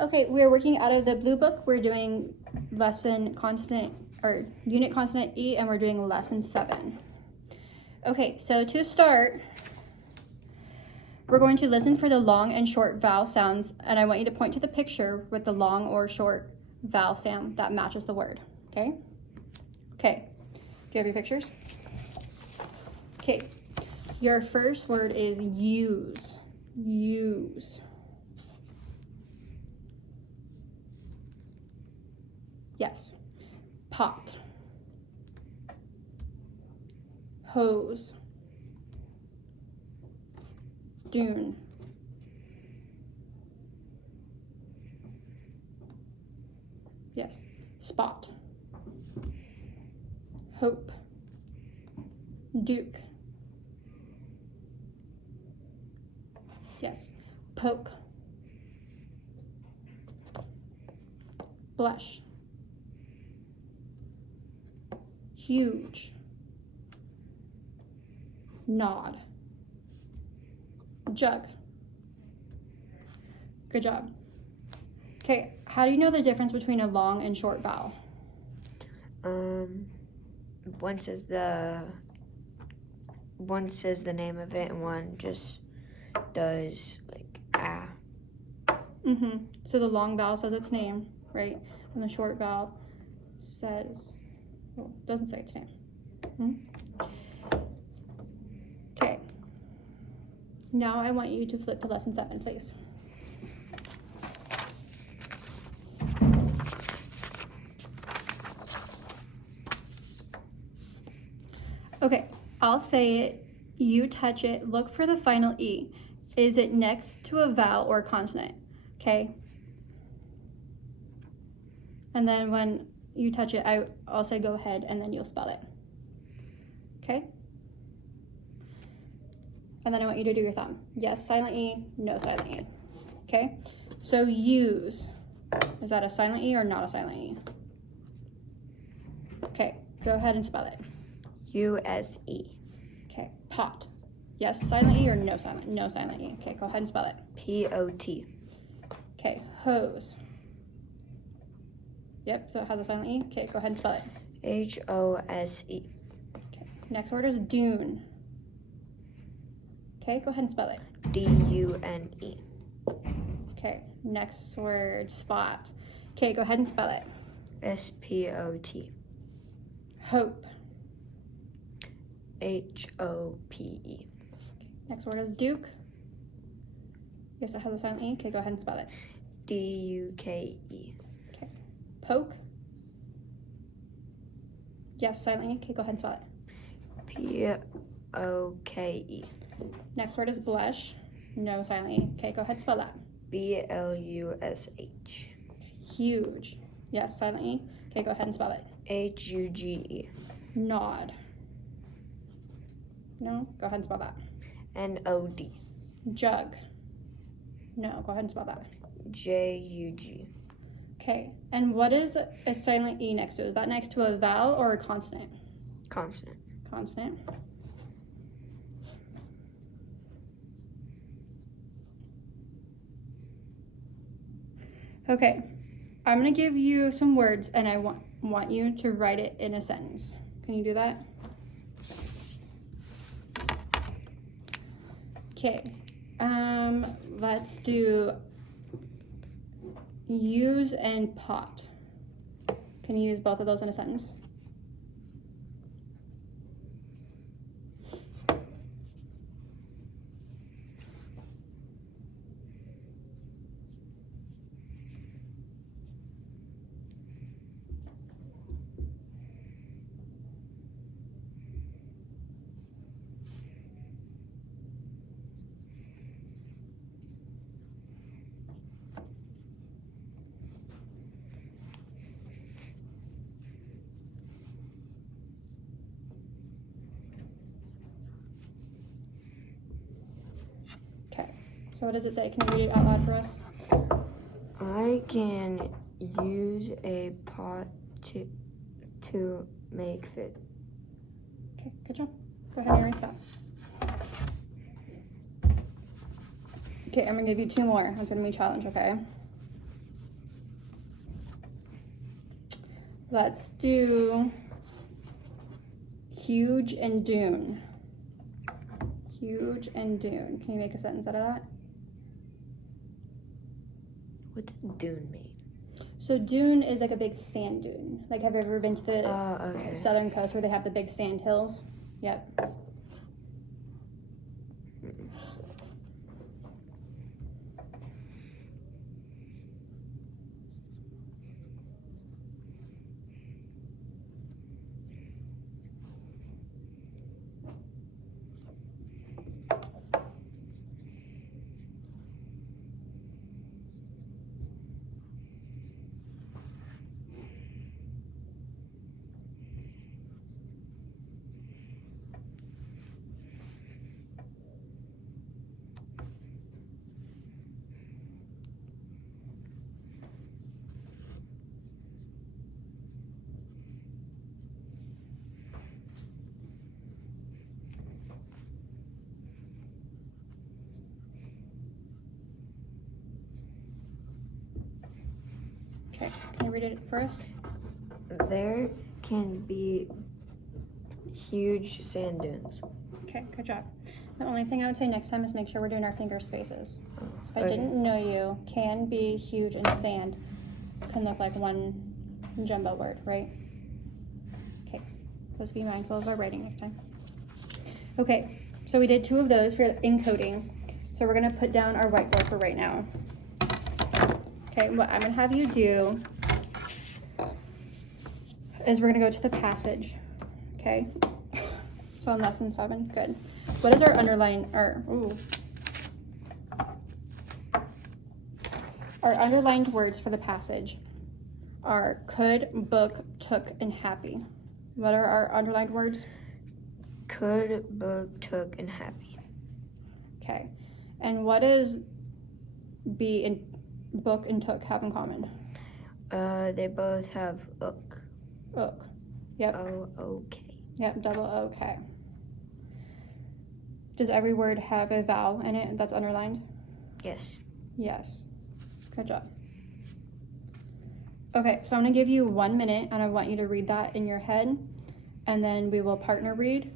Okay, we're working out of the blue book. We're doing lesson consonant or unit consonant E, and we're doing lesson 7. Okay, so to start, we're going to listen for the long and short vowel sounds, and I want you to point to the picture with the long or short vowel sound that matches the word, okay? Okay, do you have your pictures? Okay, your first word is use, use. Yes, pot, hose, dune, yes, spot, hope, duke, yes, poke, blush, huge, nod, jug. Good job. Okay, how do you know the difference between a long and short vowel? One says the name of it, and one just does like ah. So the long vowel says its name, right? And the short vowel doesn't say its name. Okay. Now I want you to flip to lesson 7, please. Okay, I'll say it, you touch it, look for the final E. Is it next to a vowel or a consonant? Okay? And then when you touch it, I'll say go ahead, and then you'll spell it. Okay? And then I want you to do your thumb. Yes, silent E, no silent E. Okay? So use. Is that a silent E or not a silent E? Okay, go ahead and spell it. U-S-E. Okay, pot. Yes, silent E or no silent? No silent E. Okay, go ahead and spell it. P-O-T. Okay, hose. Yep, so it has a silent E. Okay, go ahead and spell it. H-O-S-E. Okay, next word is dune. Okay, go ahead and spell it. D-U-N-E. Okay, next word, spot. Okay, go ahead and spell it. S-P-O-T. Hope. H-O-P-E. Okay, next word is duke. Yes, it has a silent E. Okay, go ahead and spell it. D-U-K-E. Okay, poke. Yes, silent E. Okay, go ahead and spell it. P-O-K-E. Next word is blush. No silent E. Okay, go ahead and spell that. B-L-U-S-H. Huge. Yes, silent E. Okay, go ahead and spell it. H-U-G-E. Nod. No, go ahead and spell that. N-O-D. Jug. No, go ahead and spell that. J-U-G. Okay, and what is a silent E next to? Is that next to a vowel or a consonant? Consonant. Consonant. Okay, I'm gonna give you some words, and I want you to write it in a sentence. Can you do that? Okay, let's do use and pot. Can you use both of those in a sentence? Okay, so what does it say? Can you read it out loud for us? I can use a pot to make food. Okay, good job. Go ahead and erase that. Okay, I'm gonna give you 2 more. It's gonna be a challenge, okay? Let's do huge and dune. Huge and dune. Can you make a sentence out of that? What does dune mean? So dune is like a big sand dune. Like, have you ever been to the Okay. southern coast where they have the big sand hills? Yep. Okay, can you read it for us? There can be huge sand dunes. Okay, good job. The only thing I would say next time is make sure we're doing our finger spaces. So if I Okay. didn't know you, can be huge and sand can look like one jumbo word, right? Okay, let's be mindful of our writing next time. Okay, so we did 2 of those for encoding. So we're gonna put down our whiteboard for right now. Okay, what I'm gonna have you do is we're gonna go to the passage, okay? So on lesson 7, good. What is our underline, our underlined words for the passage are could, book, took, and happy. What are our underlined words? Could, book, took, and happy. Okay, and what does be and book and took have in common? They both have ook. Ook. Yep. O-O-K. Yep, double OK. Does every word have a vowel in it that's underlined? Yes. Yes. Good job. Okay, so I'm going to give you 1 minute and I want you to read that in your head, and then we will partner read,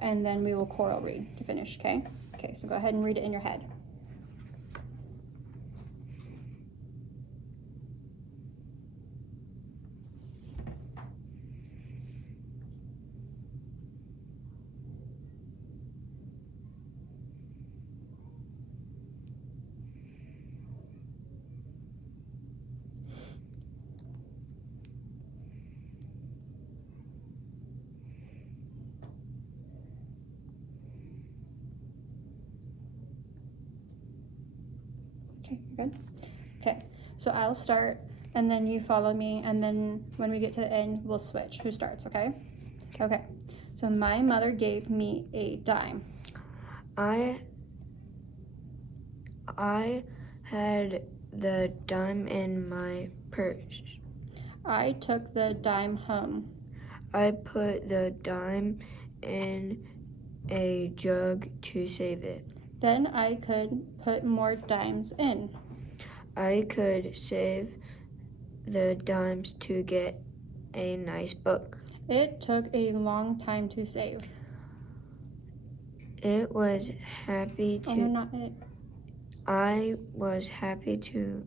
and then we will choral read to finish, okay? Okay, so go ahead and read it in your head. Okay, you're good? Okay, so I'll start, and then you follow me, and then when we get to the end, we'll switch. Who starts, okay? Okay, so my mother gave me a dime. I had the dime in my purse. I took the dime home. I put the dime in a jug to save it. Then I could put more dimes in. I could save the dimes to get a nice book. It took a long time to save. It was happy to. Oh, no, not it. I was happy to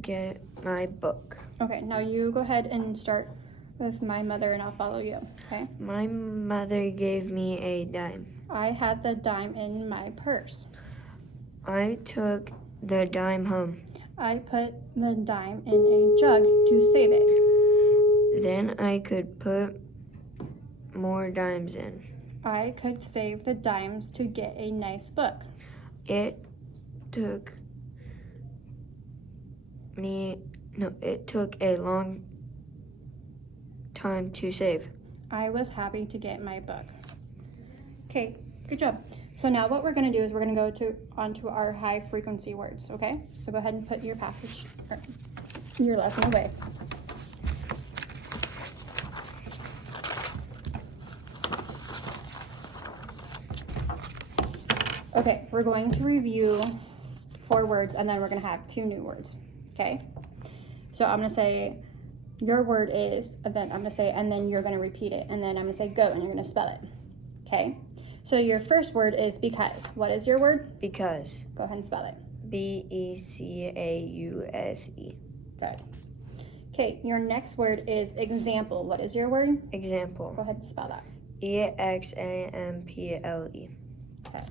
get my book. Okay, now you go ahead and start with my mother, and I'll follow you, okay? My mother gave me a dime. I had the dime in my purse. I took the dime home. I put the dime in a jug to save it. Then I could put more dimes in. I could save the dimes to get a nice book. It took a long time to save. I was happy to get my book. Okay, good job. So now what we're going to do is we're going to go onto our high frequency words, okay? So go ahead and put your passage, or your lesson away. Okay, we're going to review 4 words, and then we're going to have 2 new words, okay? So I'm going to say your word is, and then I'm going to say, and then you're going to repeat it, and then I'm going to say go, and you're going to spell it. Okay? So your first word is because. What is your word? Because. Go ahead and spell it. Because. Good. Okay, your next word is example. What is your word? Example. Go ahead and spell that. Example. Okay.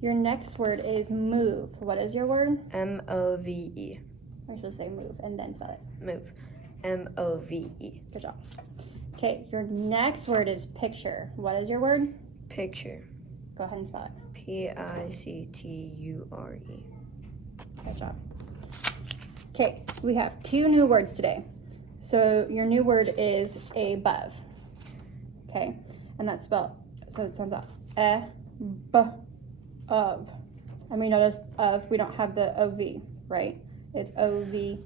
Your next word is move. What is your word? Move. I should say move and then spell it. Move. Move. Good job. Okay, your next word is picture. What is your word? Picture. Go ahead and spell it. Picture. Good job. Okay, we have 2 new words today. So your new word is above. Okay, and that's spelled, so it sounds out of. And we notice of, we don't have the OV, right? It's OVE.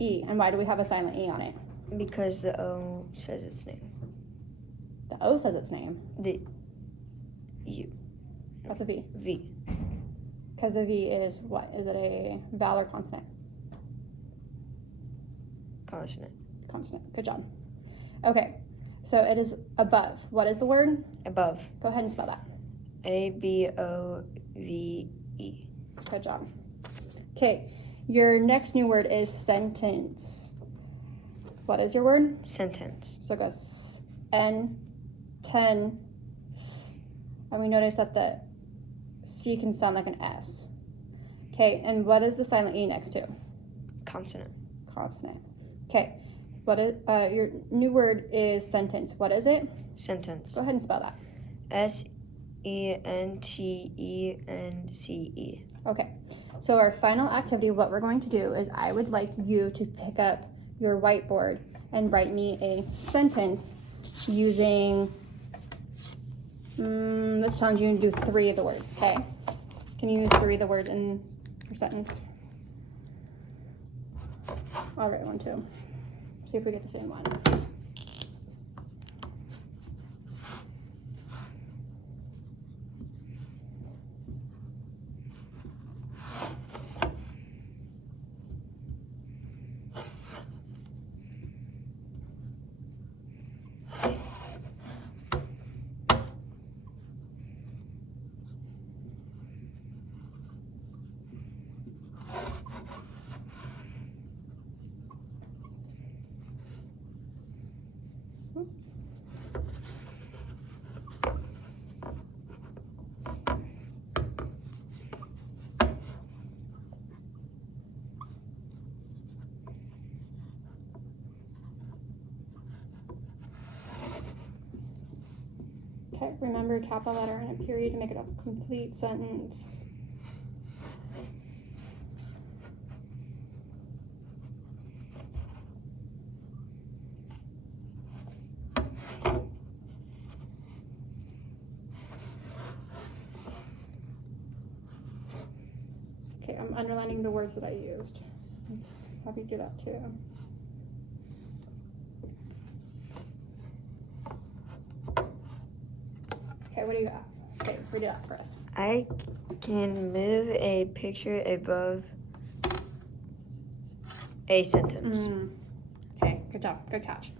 And why do we have a silent E on it? Because the O says its name. The O says its name. The U. That's a V. V. Because the V is what? Is it a vowel or consonant? Consonant. Consonant. Good job. Okay, so it is above. What is the word? Above. Go ahead and spell that. Above. Good job. Okay, your next new word is sentence. What is your word? Sentence. So it goes N, ten, S. And we notice that the C can sound like an S. Okay, and what is the silent E next to? Consonant. Consonant. Okay, what is your new word is sentence. What is it? Sentence. Go ahead and spell that. Sentence. Okay, so our final activity, what we're going to do is I would like you to pick up your whiteboard and write me a sentence using, this challenge you to do 3 of the words, okay? Can you use 3 of the words in your sentence? I'll write one too. See if we get the same one. Okay, remember capital letter and a period to make it a complete sentence. Okay, I'm underlining the words that I used. Let's have you do that too. Okay, what do you got? Okay, read it out for us. I can move a picture above a sentence. Okay, good job, good catch.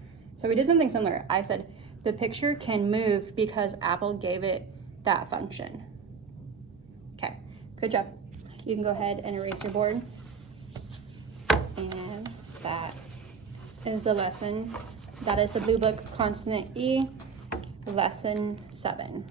So we did something similar. I said the picture can move because Apple gave it that function. Okay, good job. You can go ahead and erase your board. And that is the lesson. That is the Blue Book Consonant E, lesson 7.